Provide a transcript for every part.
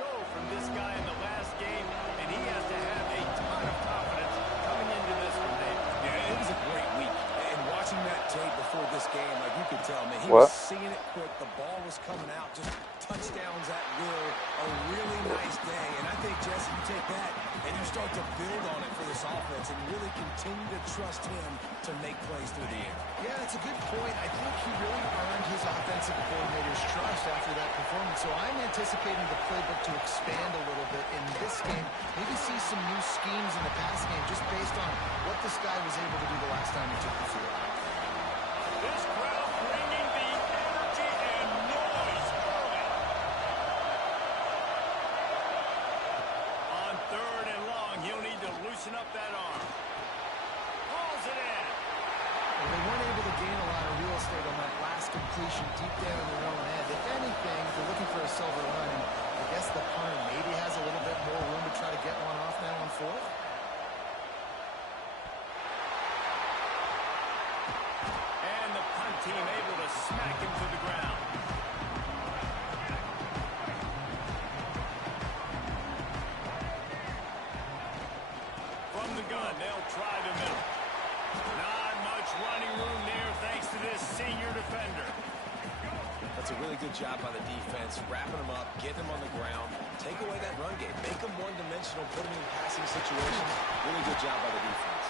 show from this guy in the last game, and he has to have a ton of confidence coming into this one, Dave. Yeah, it was a great week. And watching that tape before this game, like you could tell, man, he was seeing it quick. The ball was coming out, just touchdowns at will. A really nice day. And I think, Jesse, you take that and you start to build on it for this offense and really continue to trust him to make plays through the air. Yeah, that's a good point. I think he really earned his offensive coordinator's trust after that performance. So I'm anticipating the playbook to expand a little bit in this game. Maybe see some new schemes in the pass game just based on what this guy was able to do the last time he took the field. This crowd bringing the energy and noise early. On 3rd and long, he'll need to loosen up that arm. Hauls it in. Well, they weren't able to gain a lot of real estate on that last completion deep down in their own end. If anything, they're looking for a silver lining. I guess the punter maybe has a little bit more room to try to get one off now on 4th. And the punt team able to smack him to the ground. From the gun, they'll try the middle. Not much running room there thanks to this senior defender. That's a really good job by the defense, wrapping them up, getting them on the ground, take away that run game, make them one-dimensional, put them in passing situations. Really good job by the defense.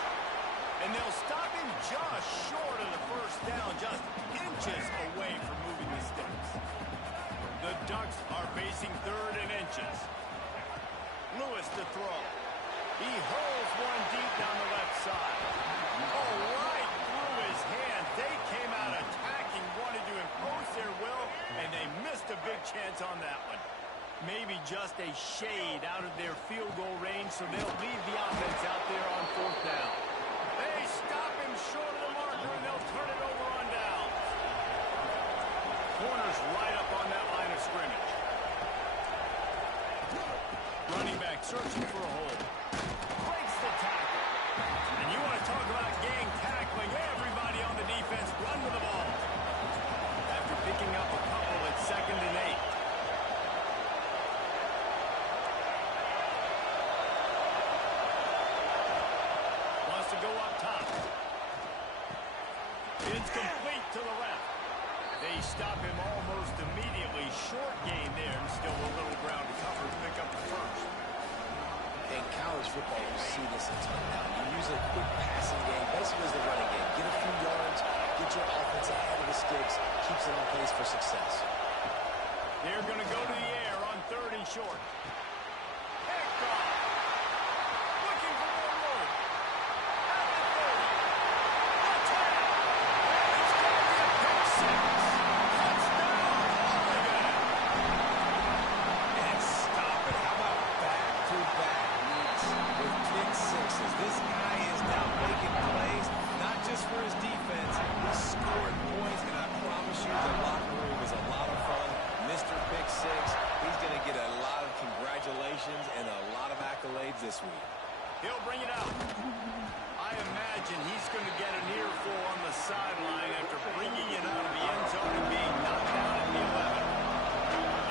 And they'll stop him just short of the first down, just inches away from moving the sticks. The Ducks are facing 3rd and inches. Lewis to throw. He holds one deep down the left side. Oh, right through his hand. They came out attacking, wanted to impose their will, and they missed a big chance on that one. Maybe just a shade out of their field goal range, so they'll leave the offense out there on 4th down. They stop him short of the marker, and they'll turn it over on downs. Corner's right up on that line of scrimmage. Running back searching for a hole. Breaks the tackle. And you want to talk about gang tackling. Everybody on the defense run to the ball. After picking up a couple at 2nd and 8. Wants to go up top. It's complete to the left. They stop him almost immediately. Short gain there, and still a little ground to cover to pick up the first. In college football, you see this a ton now. You use a quick passing game, basically as the running game. Get a few yards, get your offense ahead of the sticks, keeps it on pace for success. They're going to go to the air on 3rd and short. Picked off. Looking for more room. At the 30. A tap. It's going to be a pick 6. Touchdown, Oregon. And stop it. How about back-to-back weeks with pick 6s? This guy is now making plays, not just for his defense. He's scoring points, and I promise you the locker room is a lot of fun. Mr. Pick 6, he's going to get a lot of congratulations and a lot of accolades this week. He'll bring it out. I imagine he's going to get an earful on the sideline after bringing it out of the end zone and being knocked down at the 11.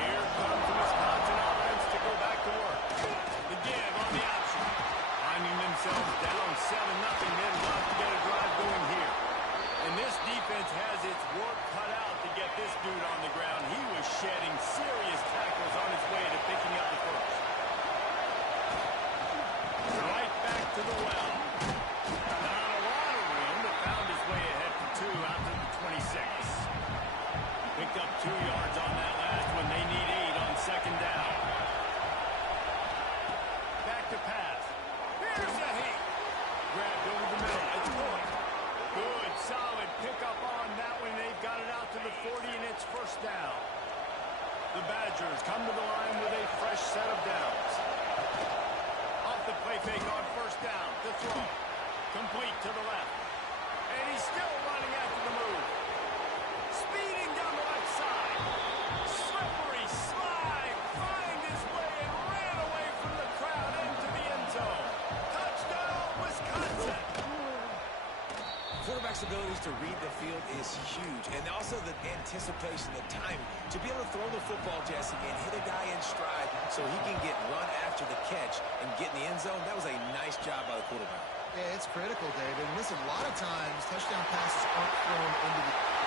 Here comes the Wisconsin offense to go back to work. The give on the option. Finding themselves down 7-0, they'd love to get a drive going here. And this defense has its work cut out to get this dude on the ground. He was shedding serious tackles on his way to picking up the first. Right back to the well. Not a lot of room, but found his way ahead for 2 out to the 26. Picked up 2 yards on that last one. They need 8 on 2nd down. Back to pass. Here's a heat. Grabbed over the middle. It's Boyd. Good, solid pickup on that one. They've got it out to the 40, and it's 1st down. The Badgers come to the line with a fresh set of downs. Off the play fake on 1st down. The throw. Complete to the left. And he's still running after the move. Speeding down the left side. Slippery slide. Find his way and ran away from the crowd into the end zone. Touchdown, Wisconsin. Quarterback's ability abilities to read the field is huge. And also the anticipation, the timing. To be able to throw the football, Jesse, and hit a guy in stride so he can get run after the catch and get in the end zone, that was a nice job by the quarterback. Yeah, it's critical, Dave. And listen, a lot of times touchdown passes aren't thrown into the...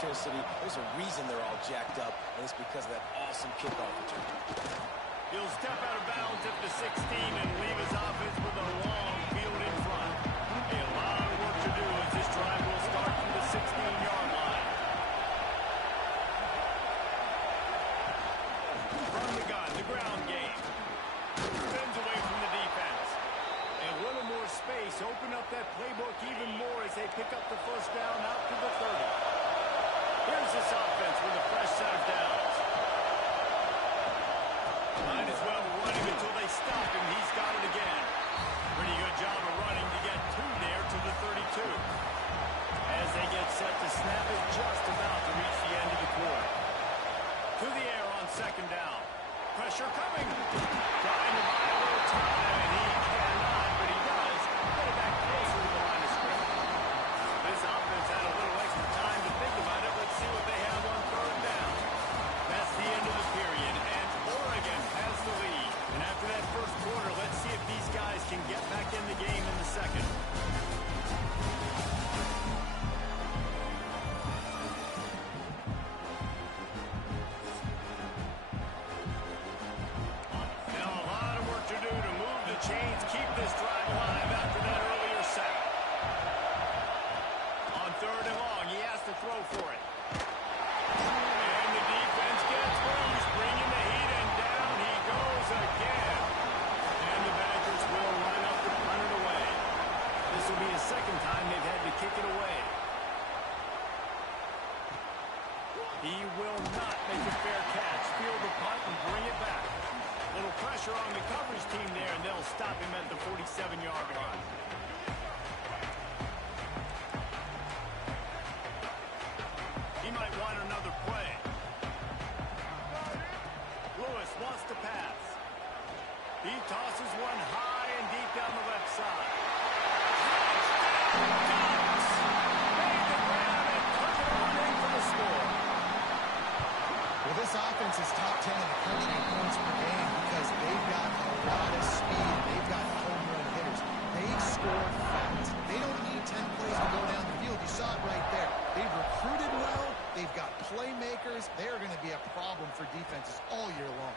There's a reason they're all jacked up, and it's because of that awesome kickoff return. He'll step out of bounds at the 16 and leave his offense with a long field in front. A lot of work to do as this drive will start from the 16-yard line. From the gun, the ground game. Spins away from the defense. And a little more space. Open up that playbook even more as they pick up the first down out to the 30. Here's this offense with a fresh set of downs. Might as well run him until they stop him. He's got it again. Pretty good job of running to get two there to the 32. As they get set to snap it, just about to reach the end of the quarter. To the air on second down. Pressure coming. Trying to buy a little time, and he cannot, but he does. Get it back closer to the line of scrimmage. This offense had a little extra time to think about it. Let's see what they have on third down. That's the end of the period, and Oregon has the lead. And after that first quarter, let's see if these guys can get back in the game in the second. Now a lot of work to do to move the chains, keep this drive alive after that earlier sack. On third and long, he has to throw for it. And the defense gets bruised, bringing the heat, and down he goes again. And the Badgers will line up to punt it away. This will be a second time they've had to kick it away. He will not make a fair catch. Field the punt and bring it back. Little pressure on the coverage team there, and they'll stop him at the 47-yard line. He might want another play. Lewis wants to pass. He tosses one high and deep down the left side. Ducks! Made the grab and took it on in for the score. Well, this offense is top 10 in the country in points per game because they've got a lot of speed. They've got home run hitters. They score fast. They don't need 10 plays to go down the field. You saw it right there. They've recruited well. They've got playmakers. They're going to be a problem for defenses all year long.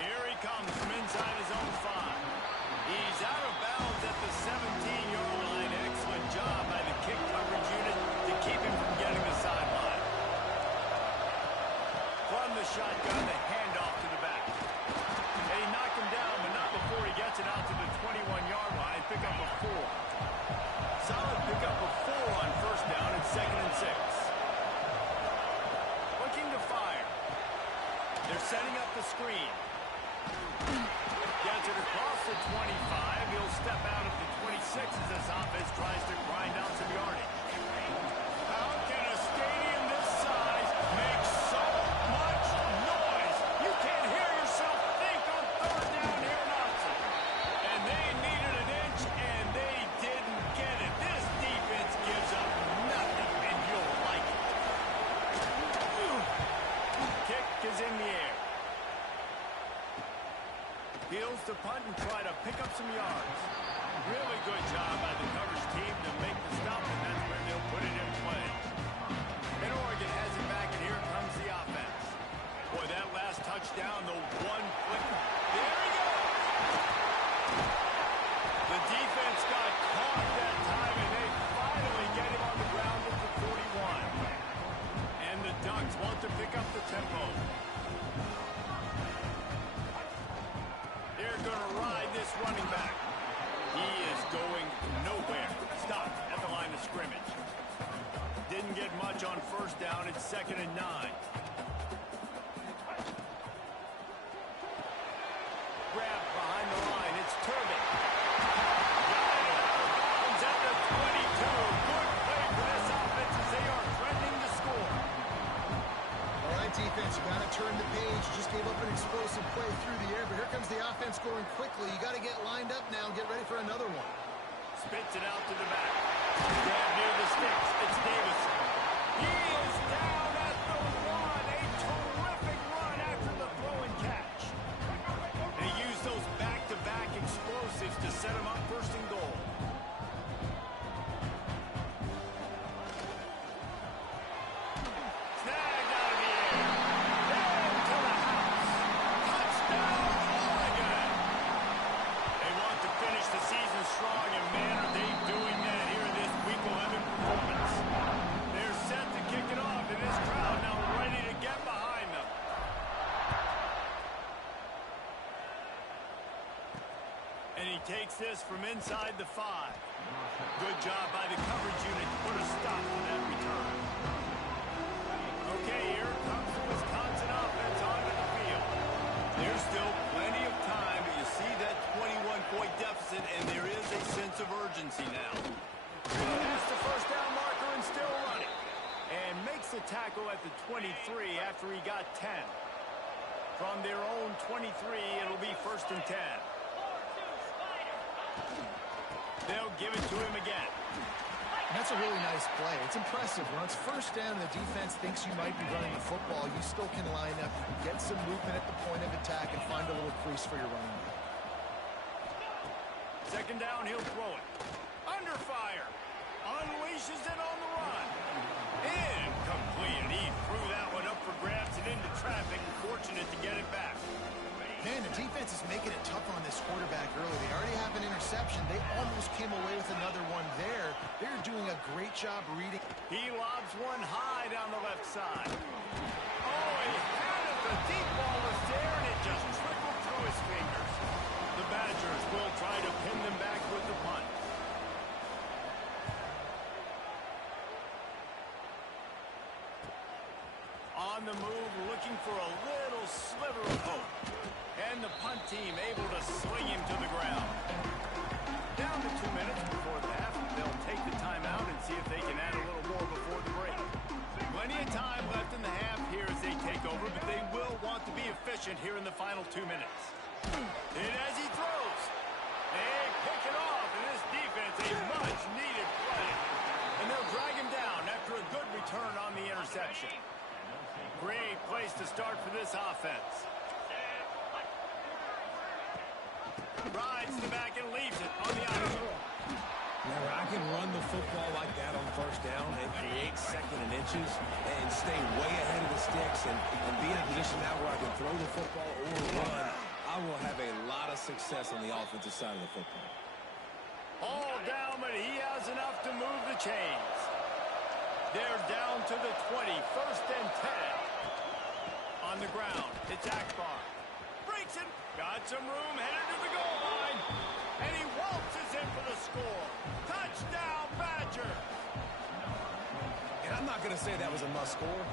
Here he comes from inside his own 5. He's out of bounds at the 17-yard line. Excellent job by the kick coverage unit to keep him from getting the sideline. From the shotgun, the handoff to the back. And he knocked him down, but not before he gets it out to the 21-yard line. Pick up a 4. Solid pick up a 4 on first down and 2nd and 6. Looking to fire. They're setting up the screen. Gets it across the 25. He'll step out of the 26 as this offense tries to grind out some yardage. How can a stadium this size make so much noise? You can't hear yourself think on third down here in Austin. And they needed an inch, and they didn't get it. This defense gives up nothing, and you'll like it. Kick is in the air. Peels to punt and try to pick up some yards. Really good job by the coverage team to make the stop, and that's where they'll put it in play. And Oregon has it back, and here comes the offense. Boy, that last touchdown, the one flick. There he goes! The defense got caught that time, and they finally get him on the ground at the 41. And the Ducks want to pick up the tempo. They're going to ride this running back. He is going nowhere. Stopped at the line of scrimmage. Didn't get much on first down. It's 2nd and 9. offense going quickly. You got to get lined up now and get ready for another one. Spits it out to the back. Grab near the sticks. It's Davison. He is down at the one. A terrific run after the throw and catch. They use those back-to-back explosives to set him up first and goal. Snagged out of the air. Into the house. Touchdown, Oregon. They want to finish the season strong, and man, are they doing that here in this Week 11 performance. They're set to kick it off, and this crowd now ready to get behind them. And he takes this from inside the 5. Good job by the coverage unit to put a stop on that return. Okay, here comes the Wisconsin offense onto the field. There's still plenty of time, but you see that 21-point deficit, and there is a sense of urgency now. Past the first down marker and still running. And makes the tackle at the 23 after he got 10. From their own 23, it'll be 1st and 10. They'll give it to him again. That's a really nice play. It's impressive. When it's first down and the defense thinks you might be running the football, you still can line up, get some movement at the point of attack, and find a little crease for your running back. 2nd down, he'll throw it. Under fire. Unleashes it on the run. Incomplete. He threw that one up for grabs and into traffic. Fortunate to get it back. Man, the defense is making it tough on this quarterback early. They already have an interception. They almost came away with another one there. They're doing a great job reading. He lobs one high down the left side. Oh, he had it. The deep ball was there, and it just trickled through his fingers. The Badgers will try to pin them back with the punt. On the move, looking for a little sliver of hope. And the punt team able to sling him to the ground. Down to 2 minutes before the half. They'll take the timeout and see if they can add a little more before the break. Plenty of time left in the half here as they take over, but they will want to be efficient here in the final 2 minutes. And as he throws, they pick it off, and this defense a much-needed play. And they'll drag him down after a good return on the interception. Great place to start for this offense. Rides to the back and leaves it on the outside. Now, I can run the football like that on 1st down and create 2nd and inches and stay way ahead of the sticks and be in a position now where I can throw the football or run. I will have a lot of success on the offensive side of the football. All down, but he has enough to move the chains. They're down to the 20, 1st and 10. On the ground, it's Akbar. Breaks it, got some room, headed to the goal line. And he waltzes in for the score. Touchdown, Badger. And I'm not going to say that was a must score,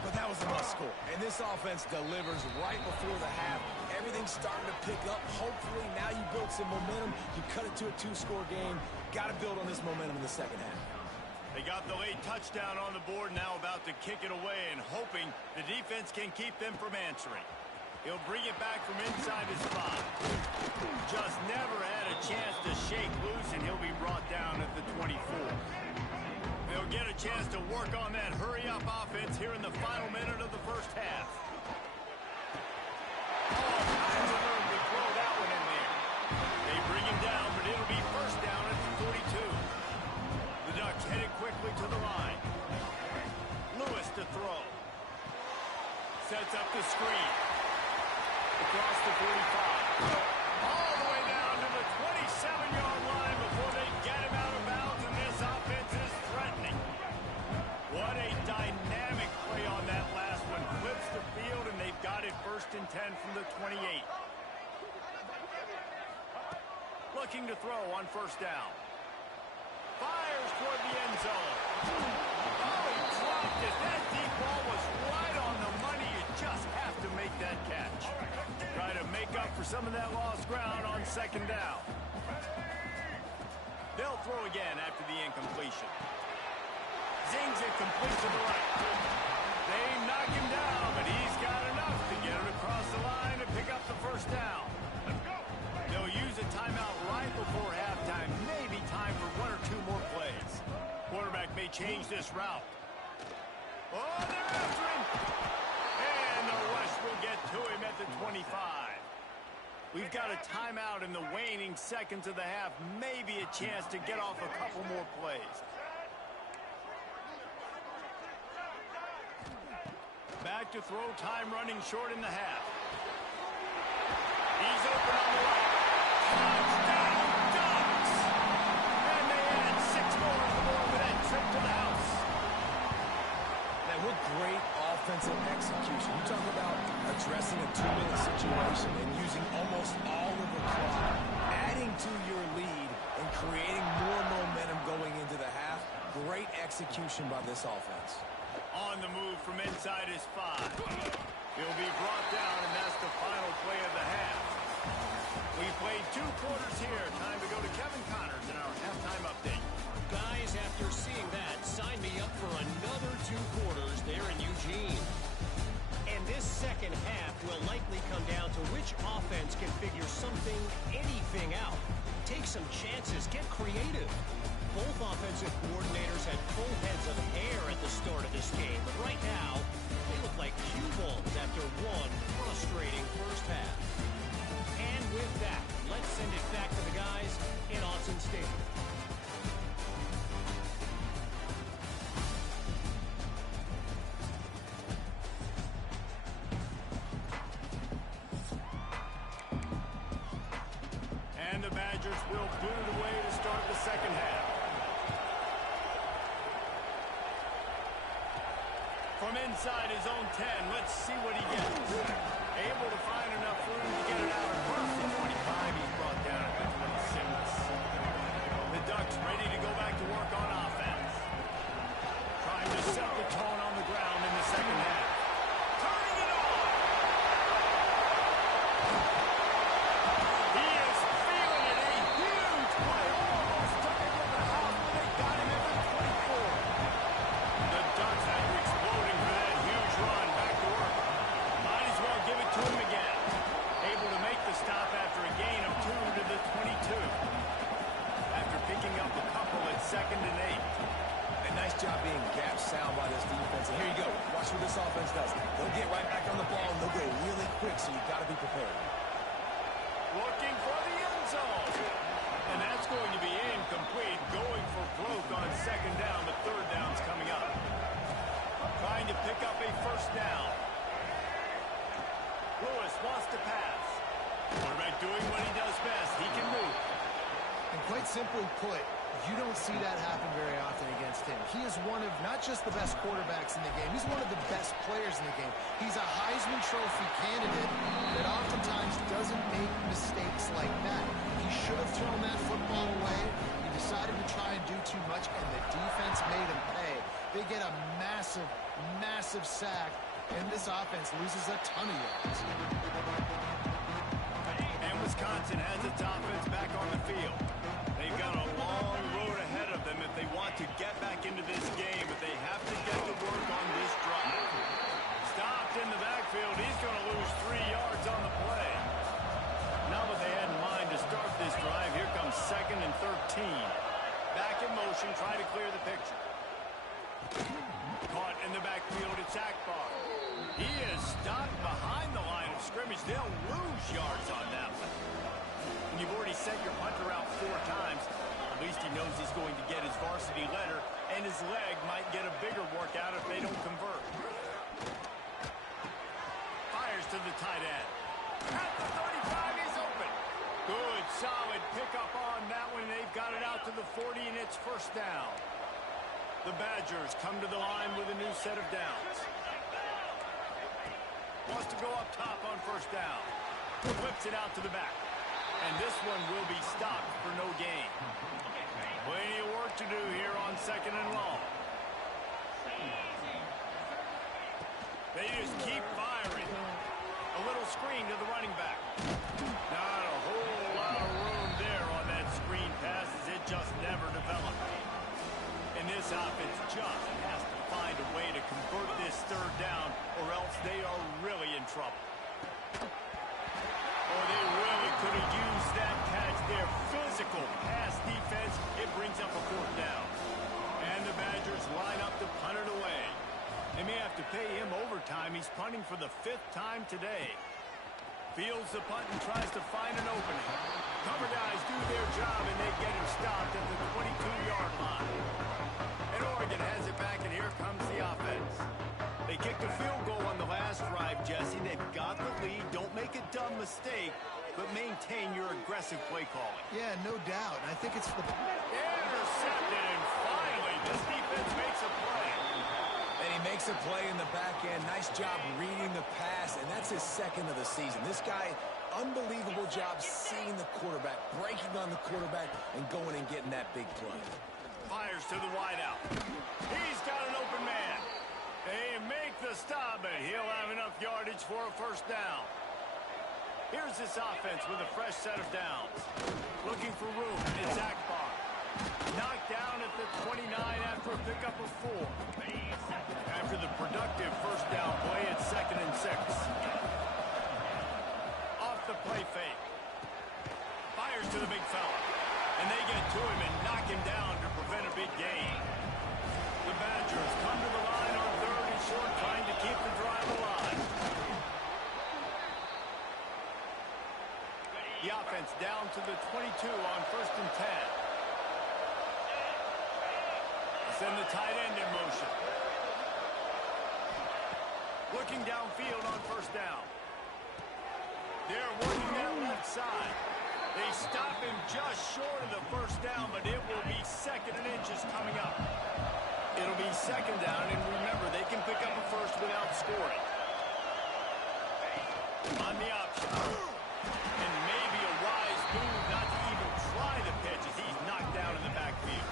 but that was a must score. And this offense delivers right before the half. Everything's starting to pick up. Hopefully now you build some momentum. You cut it to a 2-score game. Got to build on this momentum in the 2nd half. They got the late touchdown on the board, now about to kick it away and hoping the defense can keep them from answering. He'll bring it back from inside his 5. Just never had a chance to shake loose, and he'll be brought down at the 24. They'll get a chance to work on that hurry-up offense here in the final minute of the 1st half. Oh, tons of room to throw that one in there. They bring him down, but it'll be 1st down at the 42. The Ducks headed quickly to the line. Lewis to throw. Sets up the screen. Across the 45. All the way down to the 27-yard line before they get him out of bounds, and this offense is threatening. What a dynamic play on that last one. Flips the field, and they've got it 1st and 10 from the 28. Looking to throw on 1st down. Fires toward the end zone. Oh, he dropped it. That deep ball was right on the money. You just have to make that catch. Try to make up for some of that lost ground on 2nd down. They'll throw again after the incompletion. Zings it complete to the right. They knock him down, but he's got enough to get it across the line and pick up the 1st down. Let's go! change this route. Oh, they're after him. And the rush will get to him at the 25. We've got a timeout in the waning seconds of the half. Maybe a chance to get off a couple more plays. Back to throw, time running short in the half. He's open on the right. Touchdown, Ducks! And they add 6 more on the board with that trip to the house. Man, what great offensive execution. You talk about addressing a 2-minute situation and using almost all of the clock, adding to your lead and creating more momentum going into the half. Great execution by this offense. On the move from inside his 5. He'll be brought down, and that's the final play of the half. We played 2 quarters here. Time to go to Kevin Connors in our halftime update. Guys, after seeing that, sign me up for another 2 quarters there in Eugene. And this second half will likely come down to which offense can figure something, anything out. Take some chances, get creative. Both offensive coordinators had full heads of hair at the start of this game, but right now, they look like cue balls after one frustrating first half. And with that, let's send it back to the guys in Autzen Stadium. And the Badgers will boot it away to start the second half. From inside his own 10, let's see what he gets. Able to find enough room to get it out across the 25. He's brought down at the 26. The Ducks ready to go back to work on offense. Trying to set the tone on the ground in the second half. Turning it on! He is feeling it. A huge play. Almost took it to the house, but they got him at the 24. The Ducks had to exploding for that huge run. Back to work. Might as well give it to him again. Able to make the stop after a gain of 2 to the 22. After picking up a couple at 2nd and 8. And nice job being gap sound by this defense. And here you go. Watch what this offense does. They'll get right back on the ball, and they'll go really quick, so you've got to be prepared. Looking for the end zone. And that's going to be incomplete. Going for broke on 2nd down. The 3rd down's coming up. Trying to pick up a 1st down. Lewis wants to pass. Quarterback doing what he does best. He can move. And quite simply put, you don't see that happen very often against him. He is one of not just the best quarterbacks in the game, he's one of the best players in the game. He's a Heisman Trophy candidate that oftentimes doesn't make mistakes like that. He should have thrown that football away. He decided to try and do too much, and the defense made him pay. They get a massive, massive sack, and this offense loses a ton of yards. And Wisconsin has its offense back on the field. They've got a long road ahead of them if they want to get back into this game, but they have to get to work on this drive. Stopped in the backfield. He's going to lose 3 yards on the play. Not what they had in mind to start this drive. Here comes 2nd and 13. Back in motion, trying to clear the picture. Caught in the backfield, it's Akbar. He is stopped behind the line of scrimmage. They'll lose yards on that one. When you've already sent your punter out 4 times, at least he knows he's going to get his varsity letter, and his leg might get a bigger workout if they don't convert. Fires to the tight end. At the 35, he's open. Good, solid pickup on that one. They've got it out to the 40, and it's 1st down. The Badgers come to the line with a new set of downs. Wants to go up top on 1st down. Flips it out to the back. And this one will be stopped for no gain. Plenty of work to do here on 2nd and long. They just keep firing. A little screen to the running back. Not a whole lot of room there on that screen pass as it just never developed. And this offense just has to find a way to convert this 3rd down, or else they are really in trouble. Or they really could have used that catch. Their physical pass defense, it brings up a 4th down. And the Badgers Buccaneers line up to punt it away. They may have to pay him overtime. He's punting for the 5th time today. Fields the punt and tries to find an opening. Cover guys do their job, and they get him stopped at the 22-yard line. And Oregon has it back, and here comes the offense. They kicked a field goal on the last drive, Jesse. They've got the lead. Don't make a dumb mistake, but maintain your aggressive play calling. Yeah, no doubt. I think it's the... Intercepted, and finally, this defense makes a play. And he makes a play in the back end. Nice job reading the pass, and that's his 2nd of the season. This guy, unbelievable job seeing the quarterback, breaking on the quarterback, and going and getting that big play. Fires to the wideout. He's got an open man. They make the stop, but he'll have enough yardage for a 1st down. Here's this offense with a fresh set of downs. Looking for room. It's Akbar. Knocked down at the 29 after a pickup of 4. After the productive 1st down play, it's 2nd and 6. Off the play fake. Fires to the big fella. And they get to him and knock him down to prevent a big gain. The Badgers come to the line on 3rd and short, trying to keep the drive alive. The offense down to the 22 on 1st and 10. Send the tight end in motion. Looking downfield on 1st down. They're working that left side. They stop him just short of the 1st down, but it will be 2nd and inches coming up. It'll be 2nd down, and remember, they can pick up a 1st without scoring. On the option. And maybe a wise move not to even try the pitch as he's knocked down in the backfield.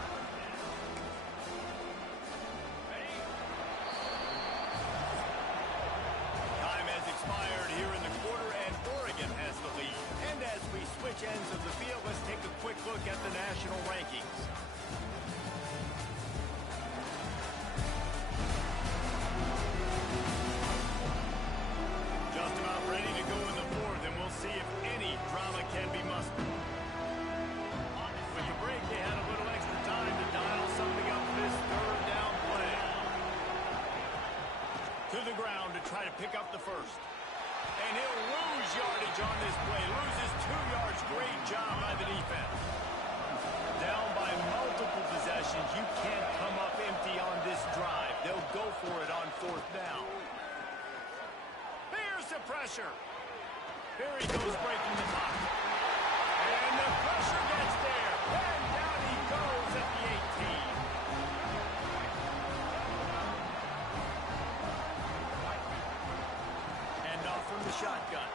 Time has expired here in the quarter, and Oregon has the lead. And as we switch ends of the field, let's take a quick look at the national rankings. Just about ready to go in the 4th, and we'll see if any drama can be mustered. With the break, they had a little extra time to dial something up for this 3rd down play. To the ground to try to pick up the 1st. And he'll lose yardage on this play. Loses 2 yards. Great job by the defense. Down by multiple possessions. You can't come up empty on this drive. They'll go for it on 4th down. Here's the pressure. Here he goes, breaking the pocket. And the pressure gets there. And down he goes at the 18. And off from the shotgun.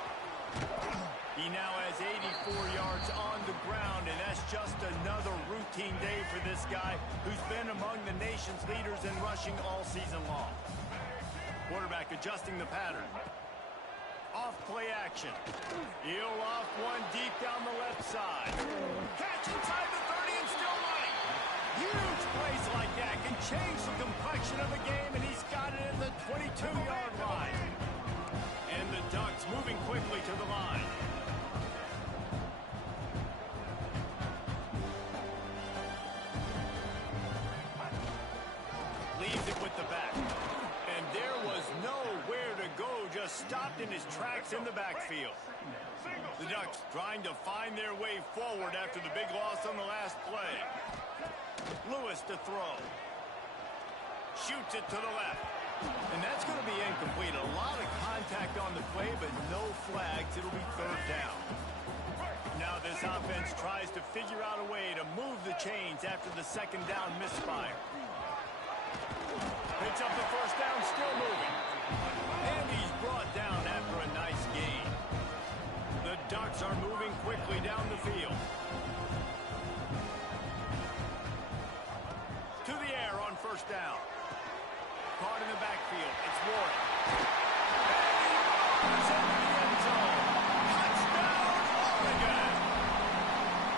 He now has 84 yards on the ground, and that's just another routine day for this guy who's been among the nation's leaders in rushing all season long. Quarterback adjusting the pattern. Off play action. He'll off one deep down the left side. Catch inside the 30 and still running. Huge plays like that can change the complexion of the game, and he's got it at the 22-yard line. And the Ducks moving quickly to the line. Leaves it with the back. And there was nowhere to go, just stopped in his tracks in the backfield. The Ducks trying to find their way forward after the big loss on the last play. Lewis to throw. Shoots it to the left. And that's going to be incomplete. A lot of contact on the play, but no flags. It'll be 3rd down. Now this offense tries to figure out a way to move the chains after the 2nd down misfire. Picks up the 1st down, still moving. And he's brought down after a nice gain. The Ducks are moving quickly down the field. To the air on 1st down. Caught in the backfield. It's Warren. And he runs into the end zone. Touchdown, Oregon!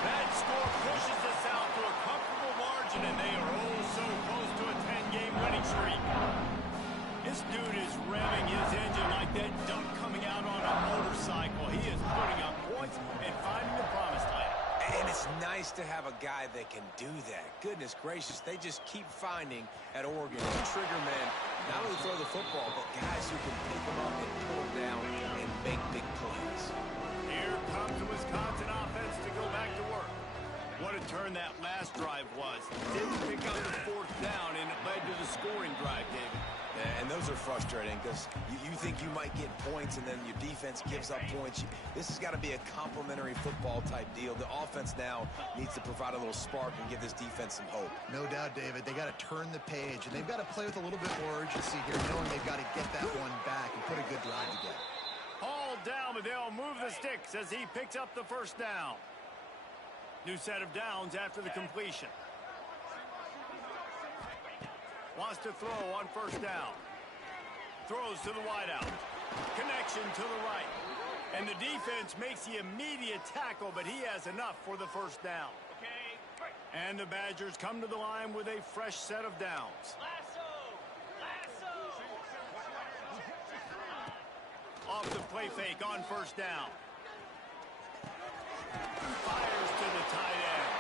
That score pushes us out to a comfortable margin, and they are oh so close to a 10-game winning streak. This dude is revving his engine like that duck coming out on a motorcycle. He is putting up points and finding the promised land. And it's nice to have a guy that can do that. Goodness gracious, they just keep finding at Oregon trigger men, not only throw the football, but guys who can pick them up and pull them down and make big plays. Here comes the Wisconsin offense to go back to work. What a turn that last drive was. Didn't pick up the fourth down, and it led to the scoring drive, David. Yeah, and those are frustrating because you think you might get points and then your defense gives up points. This has got to be a complementary football type deal. The offense now needs to provide a little spark and give this defense some hope. No doubt, David. They got to turn the page, and they've got to play with a little bit more urgency here, knowing they've got to get that one back and put a good drive together. Hauled down, but they'll move the sticks as he picks up the first down. New set of downs after the completion. Wants to throw on first down. Throws to the wideout. Connection to the right. And the defense makes the immediate tackle, but he has enough for the first down. And the Badgers come to the line with a fresh set of downs. Off the play fake on first down. Fires to the tight end.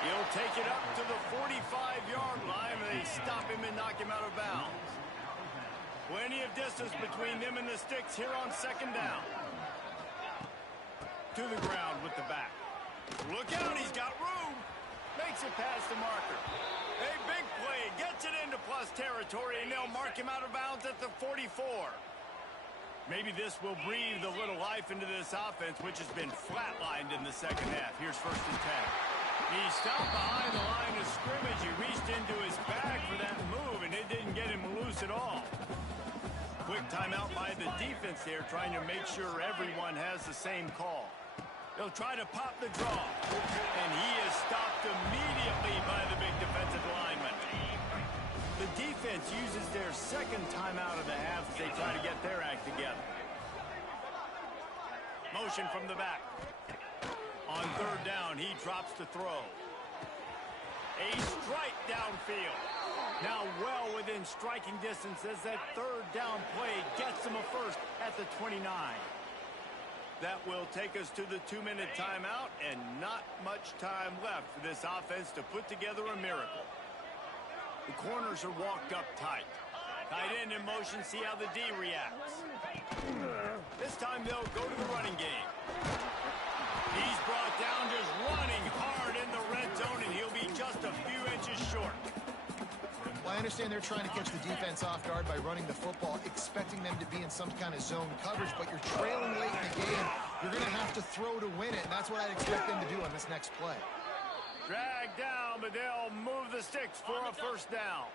He'll take it up to the 45-yard line, and they stop him and knock him out of bounds. Plenty of distance between them and the sticks here on second down. To the ground with the back. Look out, he's got room. Makes it past the marker. A big play, gets it into plus territory, and they'll mark him out of bounds at the 44. Maybe this will breathe a little life into this offense, which has been flatlined in the second half. Here's first and 10. He stopped behind the line of scrimmage. He reached into his bag for that move, and it didn't get him loose at all. Quick timeout by the defense there, trying to make sure everyone has the same call. They'll try to pop the draw, and he is stopped immediately by the big defensive lineman. The defense uses their second timeout of the half as they try to get their act together. Motion from the back. On third down, he drops to throw. A strike downfield. Now well within striking distance as that third down play gets him a first at the 29. That will take us to the 2-minute timeout, and not much time left for this offense to put together a miracle. The corners are walked up tight. Tight end in motion, see how the D reacts. This time they'll go to the running game. He's brought down just running hard in the red zone, and he'll be just a few inches short. Well, I understand they're trying to catch the defense off guard by running the football, expecting them to be in some kind of zone coverage, but you're trailing late in the game. You're going to have to throw to win it, and that's what I'd expect them to do on this next play. Dragged down, but they'll move the sticks for a first down.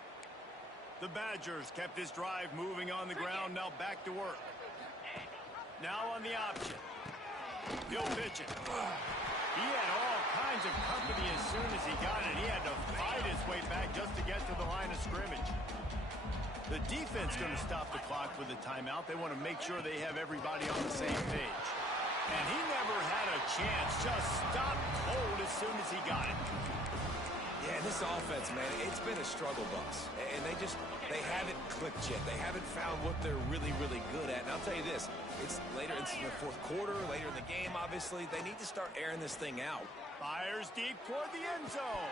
The Badgers kept this drive moving on the ground, now back to work. Now on the option. He'll pitch it. He had all kinds of company as soon as he got it. He had to fight his way back just to get to the line of scrimmage. The defense going to stop the clock with a timeout. They want to make sure they have everybody on the same page. And he never had a chance. Just stopped cold as soon as he got it. Yeah, this offense, man, it's been a struggle bus. And they haven't clicked yet. They haven't found what they're really, really good at. And I'll tell you this, it's later in the fourth quarter, later in the game, obviously. They need to start airing this thing out. Fires deep toward the end zone.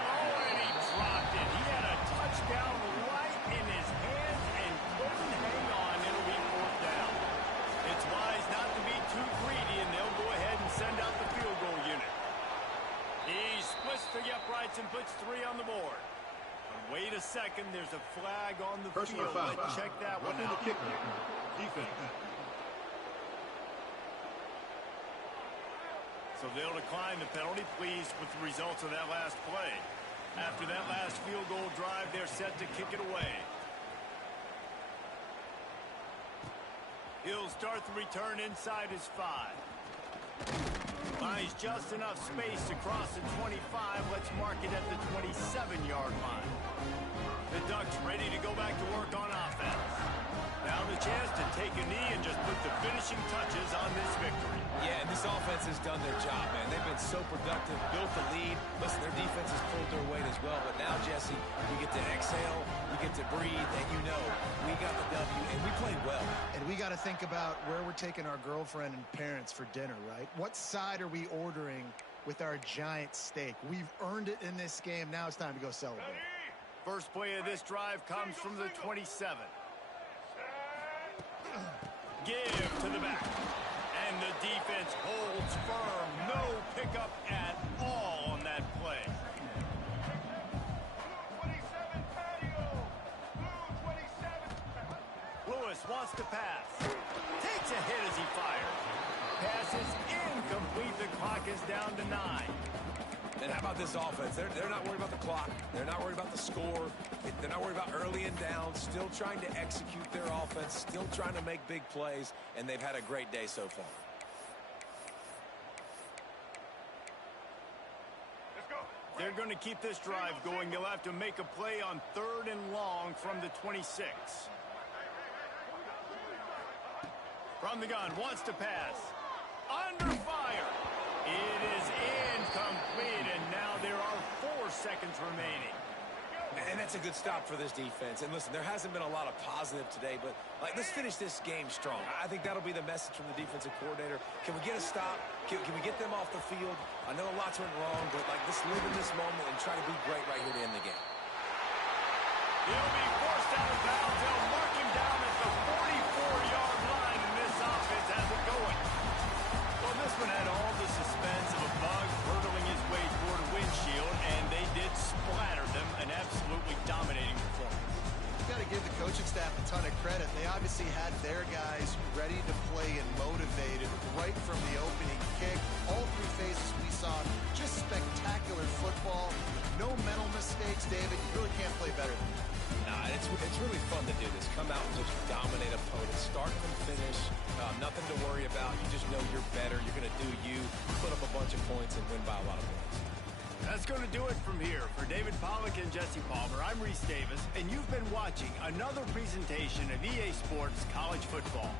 Oh, and he dropped it. He had a touchdown right in his hands and couldn't hang on. It'll be fourth down. It's wise not to be too greedy, and they'll go ahead and send out the field goal unit. He splits the uprights and puts 3 on the board. And wait a second, there's a flag on the field. Let's check that one out. Defense. So they'll decline the penalty, pleased with the results of that last play. After that last field goal drive, they're set to kick it away. He'll start the return inside his 5. Finds just enough space to cross the 25. Let's mark it at the 27-yard line. The Ducks ready to go back to work on offense. Now the chance to take a knee and just put the finishing touches on this victory. Yeah, and this offense has done their job, man. They've been so productive, built the lead. Listen, their defense has pulled their weight as well. But now, Jesse, you get to exhale, you get to breathe, and you know we got the W, and we played well. And we got to think about where we're taking our girlfriend and parents for dinner, right? What side are we ordering with our giant steak. We've earned it in this game. Now it's time to go celebrate. First play of this drive comes from the 27. Give to the back. And the defense holds firm. No pickup at all on that play. Lewis wants to pass. Takes a hit as he fires. Pass is incomplete. The clock is down to 9. And how about this offense? They're not worried about the clock. They're not worried about the score. They're not worried about early and down. Still trying to execute their offense. Still trying to make big plays. And they've had a great day so far. They're going to keep this drive going. They'll have to make a play on 3rd and long from the 26. From the gun, wants to pass. Under fire. It is incomplete, and now there are 4 seconds remaining. And that's a good stop for this defense. And listen, there hasn't been a lot of positive today, but let's finish this game strong. I think that'll be the message from the defensive coordinator. Can we get a stop? Can we get them off the field? I know a lot's went wrong, but let's live in this moment and try to be great right here to end the game. He'll be forced out of bounds. They'll mark him down at the 44-yard line, and this offense has it going. Well, this one had all the suspense of a bug hurtling his way toward a windshield, and they did splatter them, an absolutely dominating performance. You got to give the coaching staff a ton of credit. They obviously had their guys ready to play and motivated right from the opening kick. All 3 phases we saw just spectacular football. No mental mistakes, David. You really can't play better than that. Nah, it's really fun to do this. Come out and just dominate opponents. Start and finish. Nothing to worry about. You just know you're better. You're going to do you. Put up a bunch of points and win by a lot of points. That's going to do it from here. For David Pollack and Jesse Palmer, I'm Reese Davis, and you've been watching another presentation of EA Sports College Football.